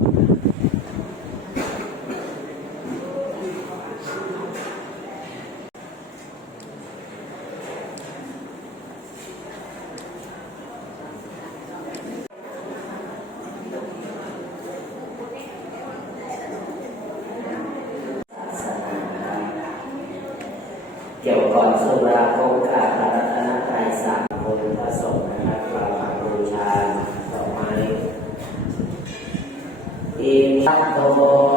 เกี่ยวกับสุราโอกาพระรัตนตรัยสาม ทั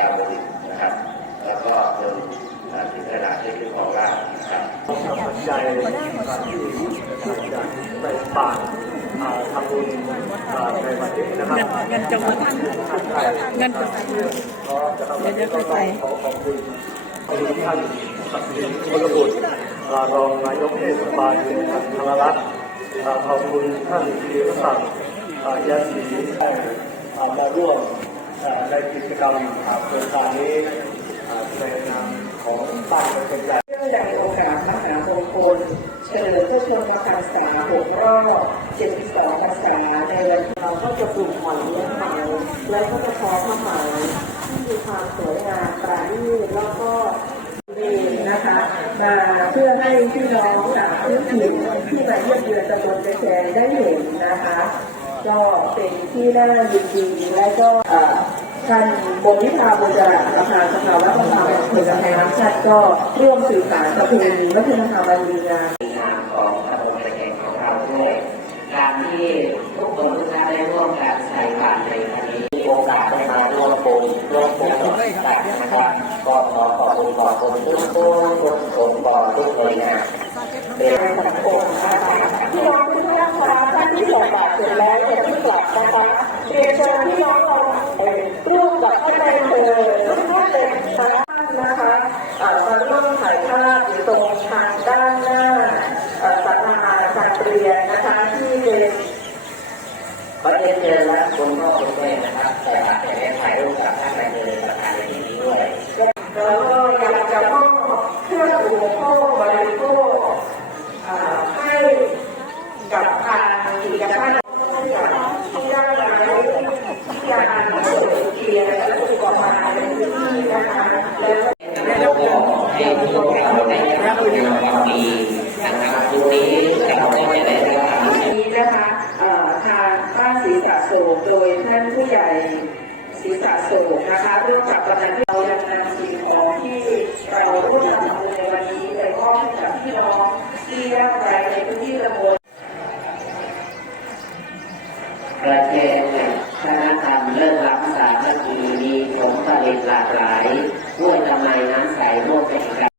ยู่เจ็ดการบรินะครับ แล้วก็เป็นถึงขนาดที่คือของร่างนะครับสนใจการที่จะไปป่าอ่าทำบุญในวันนี้นะครับเงินจงมาท่านเงินจงก็จะทำให้ต้องขอขอบคุณขอบคุณท่านสักดิ์สิทธิ์พลบุตรรองนายกเทศบาลเมืองพัทรรัตน์ขอบคุณท่านธีรศักดิ์อ่ายาศรีได้อ่ามาร่วม ในกิจกรรมโครงการนี้อ่าในนามของบ้านเป็นใจเนื่องในโอกาสมหามงคลเฉลิมพระชนมพรรษา6รอบ72พรรษาในวันที่เราก็จะปลูกหอยเลี้ยงไหมแล้วก็จะทอผ้าไหมที่มีความสวยงามปราณีตแล้วก็ดีนะคะมาเพื่อให้พี่น้องจากพื้นถิ่นที่มาเยี่ยมเยือนตำบลกระแชได้เห็นนะคะ ก็เป็นที่น่ายินดีและก็ท่านบนวิภาบุญจาประธานสภาวัฒนธรรมแห่งประเทศไทยรักชาติก็ร่วมสื่อสารประเพณีวัฒนธรรมอันดีงามงานของตำบลตะแกรงของเราด้วยการที่ทุกคนทุกท่านได้ร่วมกันใส่บาตรในครั้งนี้มีโอกาสได้มาร่วมบุญร่วมบุญต่างๆนะครับก็ขอขอบคุณขอบคุณทุกคนทุกคนขอบทุกหน่วยงานเป็นสังคมนะคะพี่น้องทุกท่า คะท่านที่ใส่บเสร็จแล้วจะที่กลับนะคะเรียนเชิญพี่น้องเร่วมกับท่านในอำเภอท่านเลยนะคะนะคะมาร่วมถ่ายภาพอยู่ตรงทางด้านหน้าเอ่อศาลาการเรียนนะคะที่เป็นประเด็นเชิญและคนพ่อคนแม่นะครับใส่บาตรและถ่ายรูปกับท่านในเรือประธานในที่นี้ด้วย แล้วก็อยากจะมอบเครื่องอุปโภคบริโภคอ่าให้กับทางกิจการให้กับที่ได้ไร้ที่ยานเกียร์และอุปกรณ์ในพื้นที่นะคะแล้วก็ แล้วก็ให้ทุกคนในความดีนะครับทุกนี้เราได้ได้รับการ วั นะคะทางบ้านศรีสะโศกโดยท่านผู้ใหญ่ศรีสะโศกนะคะร่วมกับกำนันที่เรายังนำสิ่งของที่เราร่วมทำบุญในวันนี้ไปมอบให้กับพี่น้องที่ยากไร้ในพื้นที่ตำบลประเทศธนธรรมเลิศล้ำสามัคคีมีผลผลิตหลากหลายด้วยทำไมน้ำใสร่วมเป็นกัน